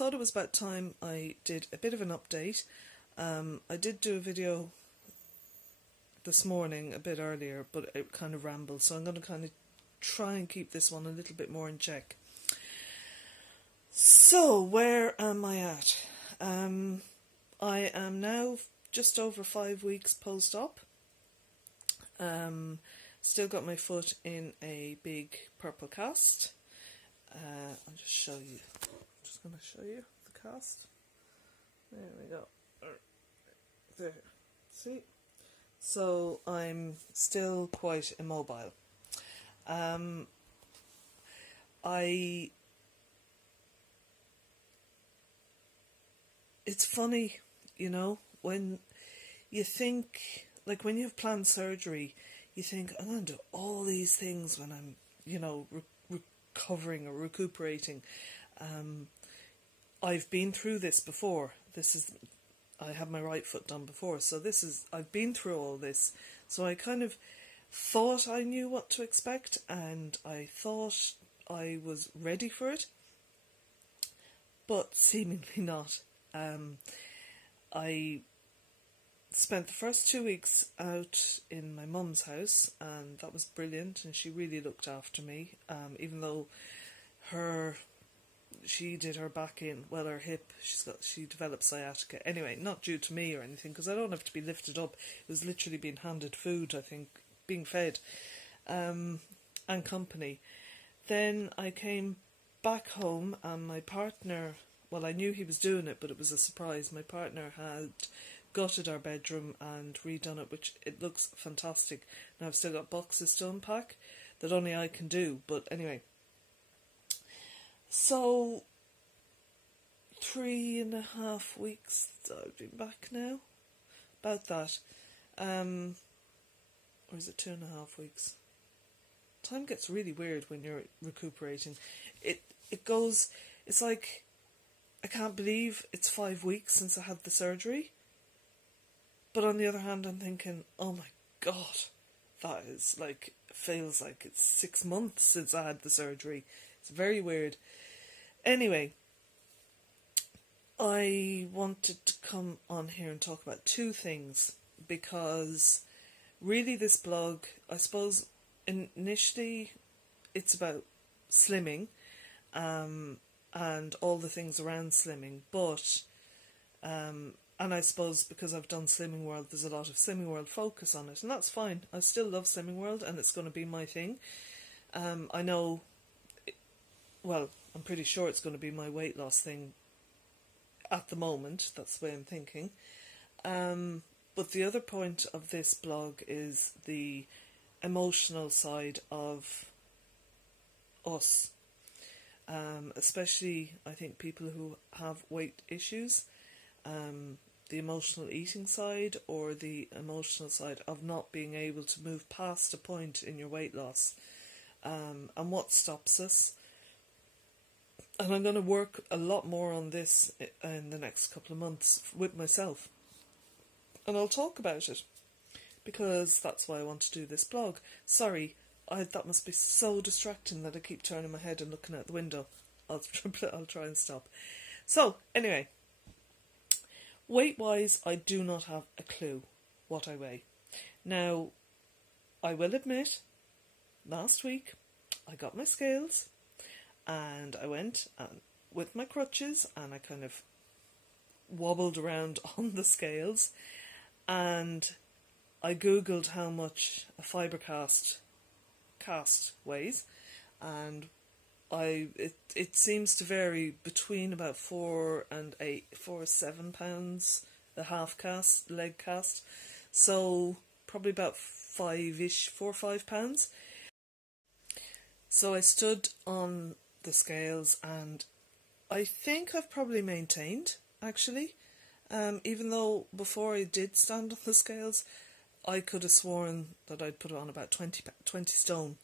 thought it was about time I did a bit of an update. I did do a video this morning a bit earlier, but it kind of rambled, so I'm going to kind of try and keep this one a little bit more in check. So, where am I at? I am now just over 5 weeks post-op. Still got my foot in a big purple cast. I'll just show you. I'm just going to show you the cast. There we go. There. See? So I'm still quite immobile. It's funny, you know, when you think, like when you have planned surgery, you think, I'm going to do all these things when I'm, you know, recovering or recuperating. I've been through this before. I had my right foot done before, so I've been through all this. So I kind of thought I knew what to expect, and I thought I was ready for it, but seemingly not. I spent the first 2 weeks out in my mum's house, and that was brilliant, and she really looked after me, even though she did her back in, well, her hip, she developed sciatica. Anyway, not due to me or anything, because I don't have to be lifted up. It was literally being handed food, I think, being fed, and company. Then I came back home, and my partner, well, I knew he was doing it, but it was a surprise. My partner had gutted our bedroom and redone it, which it looks fantastic. Now I've still got boxes to unpack that only I can do, but anyway. So, 3.5 weeks I've been back now. About that. Or is it 2.5 weeks? Time gets really weird when you're recuperating. It goes, it's like, I can't believe it's 5 weeks since I had the surgery. But on the other hand, I'm thinking, oh my God, that is like, feels like it's 6 months since I had the surgery. It's very weird. Anyway, I wanted to come on here and talk about two things, because really this blog, I suppose initially it's about slimming, and all the things around slimming, but and I suppose because I've done Slimming World, there's a lot of Slimming World focus on it, and that's fine. I still love Slimming World, and it's going to be my thing. I know, well, I'm pretty sure it's going to be my weight loss thing at the moment. That's the way I'm thinking. But the other point of this blog is the emotional side of us. Especially, I think, people who have weight issues. The emotional eating side, or the emotional side of not being able to move past a point in your weight loss, and what stops us. And I'm going to work a lot more on this in the next couple of months with myself, and I'll talk about it because that's why I want to do this blog. Sorry, that must be so distracting that I keep turning my head and looking out the window. I'll try and stop. So anyway, weight-wise, I do not have a clue what I weigh. Now, I will admit, last week I got my scales, and I went with my crutches, and I kind of wobbled around on the scales, and I googled how much a fibercast cast weighs, and it seems to vary between about 4 and 7 pounds a half cast, leg cast, so probably about 5-ish, 4 or 5 pounds. So I stood on the scales, and I think I've probably maintained, actually, even though before I did stand on the scales, I could have sworn that I'd put on about 20 stone.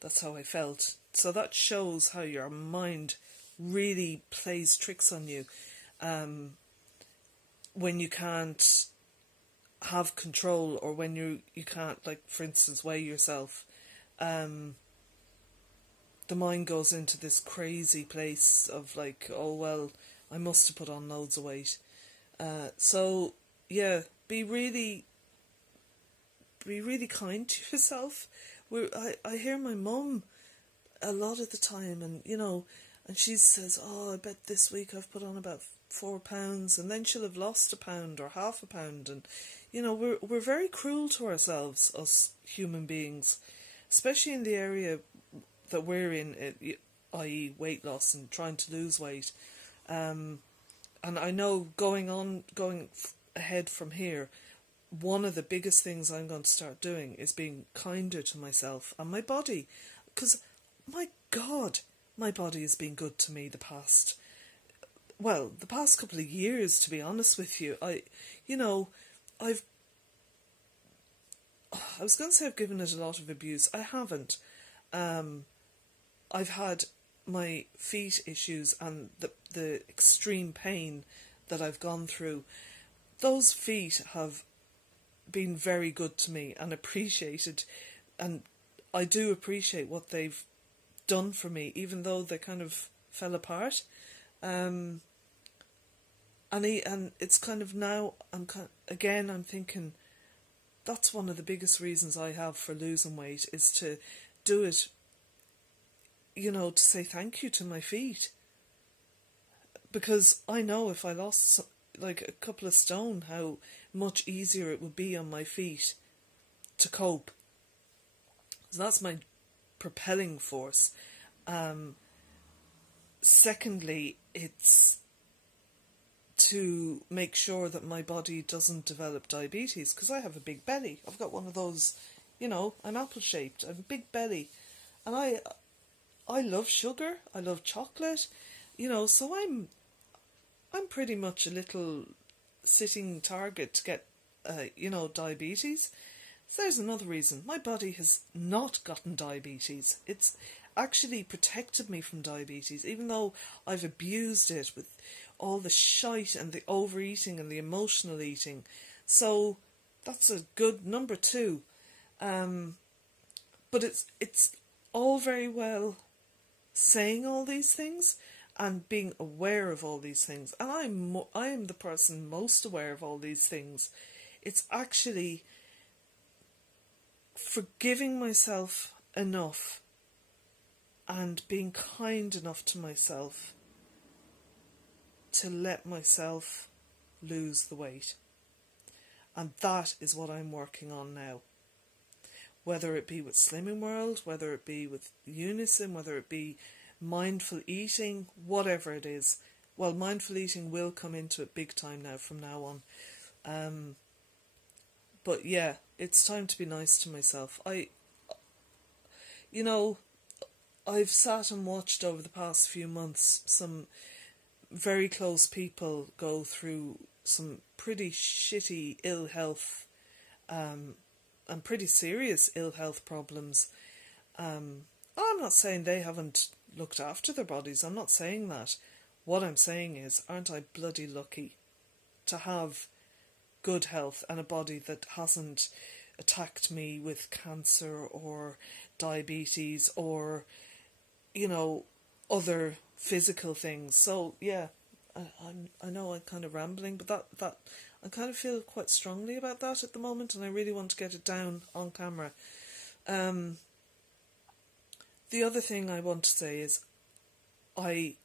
That's how I felt. So that shows how your mind really plays tricks on you when you can't have control, or when you can't, like, for instance, weigh yourself. The mind goes into this crazy place of like, oh well, I must have put on loads of weight. So yeah, be really kind to yourself. I hear my mum a lot of the time, and and she says, "Oh, I bet this week I've put on about 4 pounds," and then she'll have lost a pound or half a pound, and we're very cruel to ourselves, us human beings, especially in the area that we're in, i.e., weight loss and trying to lose weight. And I know going ahead from here, one of the biggest things I'm going to start doing is being kinder to myself and my body. Because, my God, my body has been good to me the past couple of years, to be honest with you. I was going to say I've given it a lot of abuse. I haven't. I've had my feet issues and the extreme pain that I've gone through. Those feet have been very good to me and appreciated, and I do appreciate what they've done for me, even though they kind of fell apart. And it's kind of now I'm thinking that's one of the biggest reasons I have for losing weight, is to do it, to say thank you to my feet. Because I know if I lost like a couple of stone, how much easier it would be on my feet to cope. So that's my propelling force. Secondly, it's to make sure that my body doesn't develop diabetes, because I have a big belly. I've got one of those, I'm apple shaped. I have a big belly, and I love sugar. I love chocolate, so I'm pretty much a little sitting target to get diabetes. So there's another reason. My body has not gotten diabetes. It's actually protected me from diabetes, even though I've abused it with all the shite and the overeating and the emotional eating. So that's a good number 2. But it's all very well saying all these things and being aware of all these things. And I am the person most aware of all these things. It's actually forgiving myself enough and being kind enough to myself to let myself lose the weight. And that is what I'm working on now. Whether it be with Slimming World, whether it be with Unison, whether it be mindful eating, whatever it is. Well, mindful eating will come into it big time now from now on. But yeah, it's time to be nice to myself. I've sat and watched over the past few months some very close people go through some pretty shitty ill health, and pretty serious ill health problems. I'm not saying they haven't looked after their bodies. I'm not saying that. What I'm saying is, aren't I bloody lucky to have good health and a body that hasn't attacked me with cancer or diabetes or, other physical things. So yeah, I know I'm kind of rambling, but that I kind of feel quite strongly about that at the moment, and I really want to get it down on camera. The other thing I want to say is I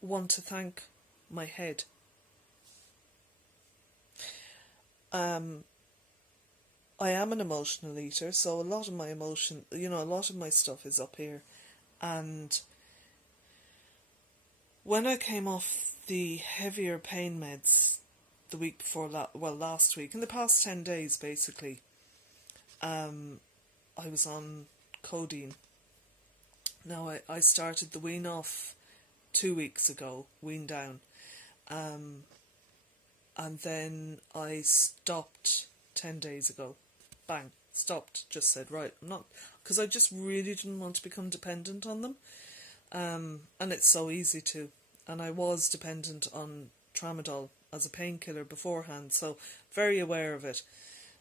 want to thank my head. I am an emotional eater, so a lot of my emotion, a lot of my stuff is up here. And when I came off the heavier pain meds the week before, last week, in the past 10 days basically, I was on codeine. Now I started the wean off 2 weeks ago, wean down. And then I stopped 10 days ago. Bang, stopped, just said, right, I'm not, because I just really didn't want to become dependent on them. And it's so easy to. And I was dependent on tramadol as a painkiller beforehand, so very aware of it.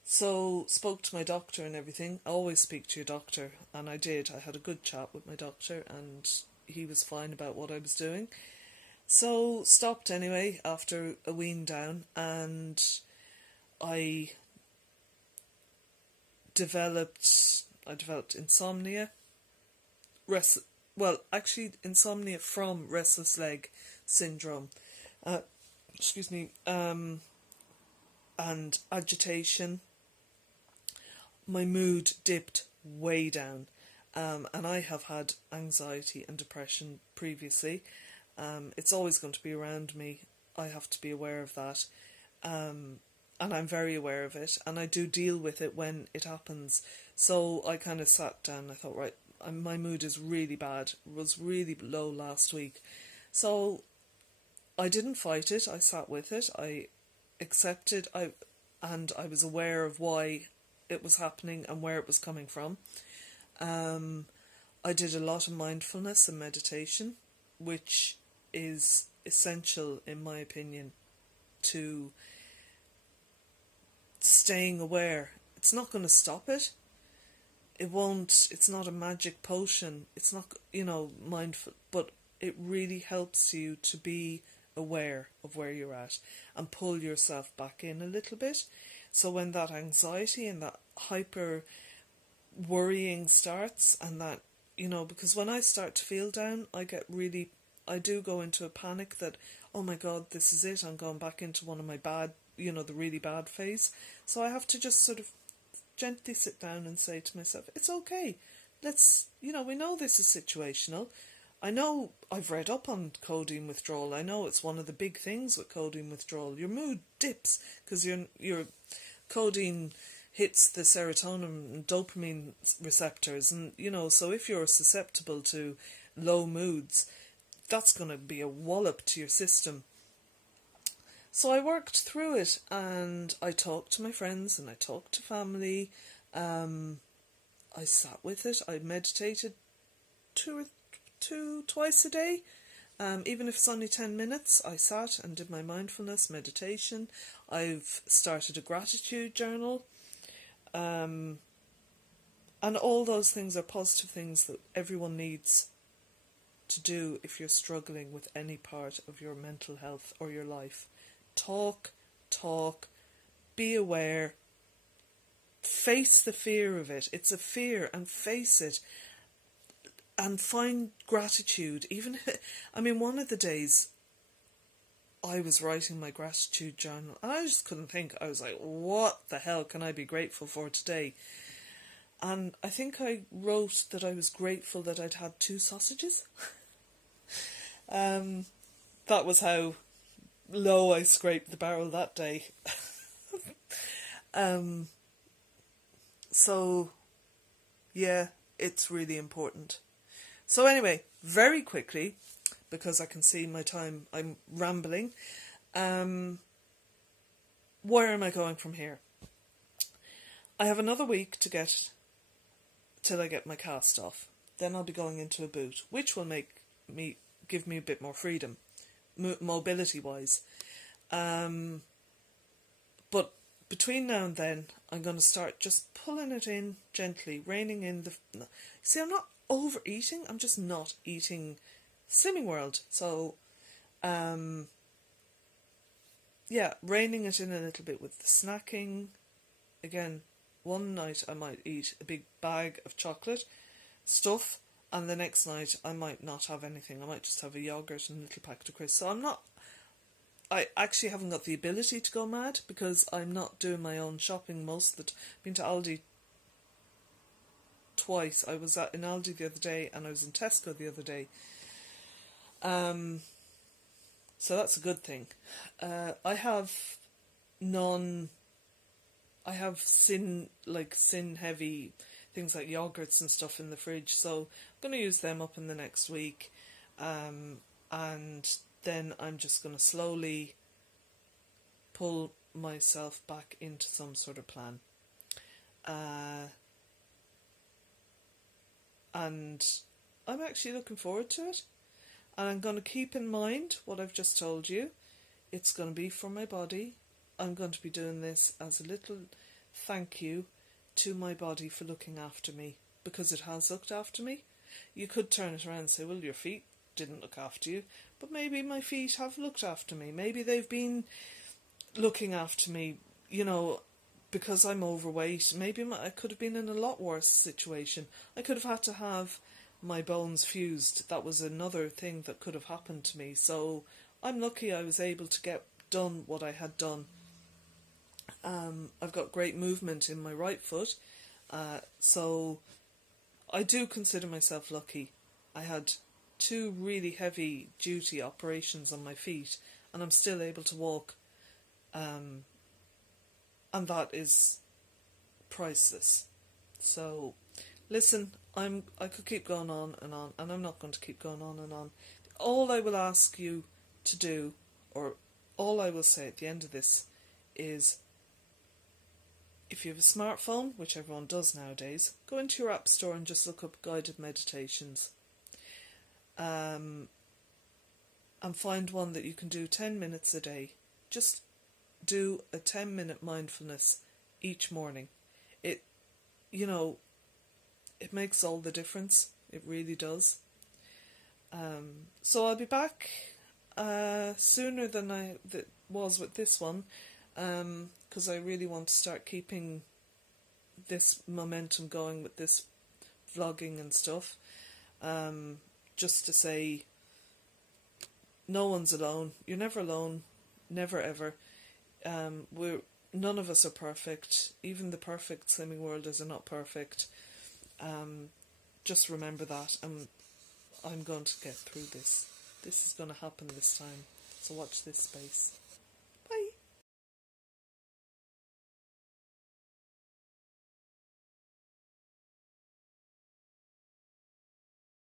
So spoke to my doctor and everything. I always speak to your doctor, and I did. I had a good chat with my doctor, and he was fine about what I was doing. So stopped anyway after a wean down, and I developed insomnia. Insomnia from restless leg syndrome. Excuse me. And agitation. My mood dipped way down. And I have had anxiety and depression previously. It's always going to be around me. I have to be aware of that. And I'm very aware of it. And I do deal with it when it happens. So I kind of sat down. I thought, right, my mood is really bad. It was really low last week. So I didn't fight it. I sat with it. I accepted. And I was aware of why it was happening and where it was coming from. I did a lot of mindfulness and meditation, which is essential, in my opinion, to staying aware. It's not going to stop it. It won't. It's not a magic potion. It's not, mindful, but it really helps you to be aware of where you're at and pull yourself back in a little bit. So when that anxiety and that hyper worrying starts, and that, because when I start to feel down, I do go into a panic that, oh my God, this is it. I'm going back into one of my bad, the really bad phase. So I have to just sort of gently sit down and say to myself, it's okay. Let's, we know this is situational. I know I've read up on codeine withdrawal. I know it's one of the big things with codeine withdrawal. Your mood dips because your codeine hits the serotonin and dopamine receptors, and so if you're susceptible to low moods, that's going to be a wallop to your system. So I worked through it, and I talked to my friends and I talked to family. I sat with it. I meditated twice a day. Even if it's only 10 minutes, I sat and did my mindfulness meditation. I've started a gratitude journal. And all those things are positive things that everyone needs to do if you're struggling with any part of your mental health or your life. Talk, be aware, face the fear of it. It's a fear, and face it. And find gratitude. One of the days I was writing my gratitude journal and I just couldn't think. I was like, what the hell can I be grateful for today? And I think I wrote that I was grateful that I'd had 2 sausages. That was how low I scraped the barrel that day. So, yeah, it's really important. So anyway, very quickly, because I can see my time, I'm rambling. Where am I going from here? I have another week to get till I get my cast off. Then I'll be going into a boot, which will give me a bit more freedom, mobility-wise. But between now and then, I'm going to start just pulling it in gently, reining in the... See, I'm not overeating, I'm just not eating Slimming World. So, reining it in a little bit with the snacking. Again, one night I might eat a big bag of chocolate stuff, and the next night I might not have anything. I might just have a yogurt and a little packet of crisps. So I actually haven't got the ability to go mad because I'm not doing my own shopping most of the time. I've been to Aldi twice. I was in Aldi the other day and I was in Tesco the other day. So that's a good thing. I have sin heavy things like yogurts and stuff in the fridge, so I'm going to use them up in the next week. And then I'm just going to slowly pull myself back into some sort of plan. And I'm actually looking forward to it. And I'm going to keep in mind what I've just told you. It's going to be for my body. I'm going to be doing this as a little thank you to my body for looking after me, because it has looked after me. you could turn it around and say, well, your feet didn't look after you, but maybe my feet have looked after me. Maybe they've been looking after me, you know, because I'm overweight. Maybe I could have been in a lot worse situation. I could have had to have my bones fused. That was another thing that could have happened to me. So I'm lucky I was able to get done what I had done. I've got great movement in my right foot, so I do consider myself lucky. I had 2 really heavy duty operations on my feet, and I'm still able to walk, and that is priceless. So listen, I could keep going on, and I'm not going to keep going on and on. All I will ask you to do, or all I will say at the end of this, is if you have a smartphone, which everyone does nowadays, go into your app store and just look up guided meditations. And find one that you can do 10 minutes a day. Just do a 10-minute mindfulness each morning. It makes all the difference. It really does. So I'll be back sooner than I was with this one, because I really want to start keeping this momentum going with this vlogging and stuff. Just to say, no one's alone. You're never alone. Never ever. None of us are perfect. Even the perfect slimming worlders are not perfect. Just remember that. I'm going to get through this. This is going to happen this time. So watch this space.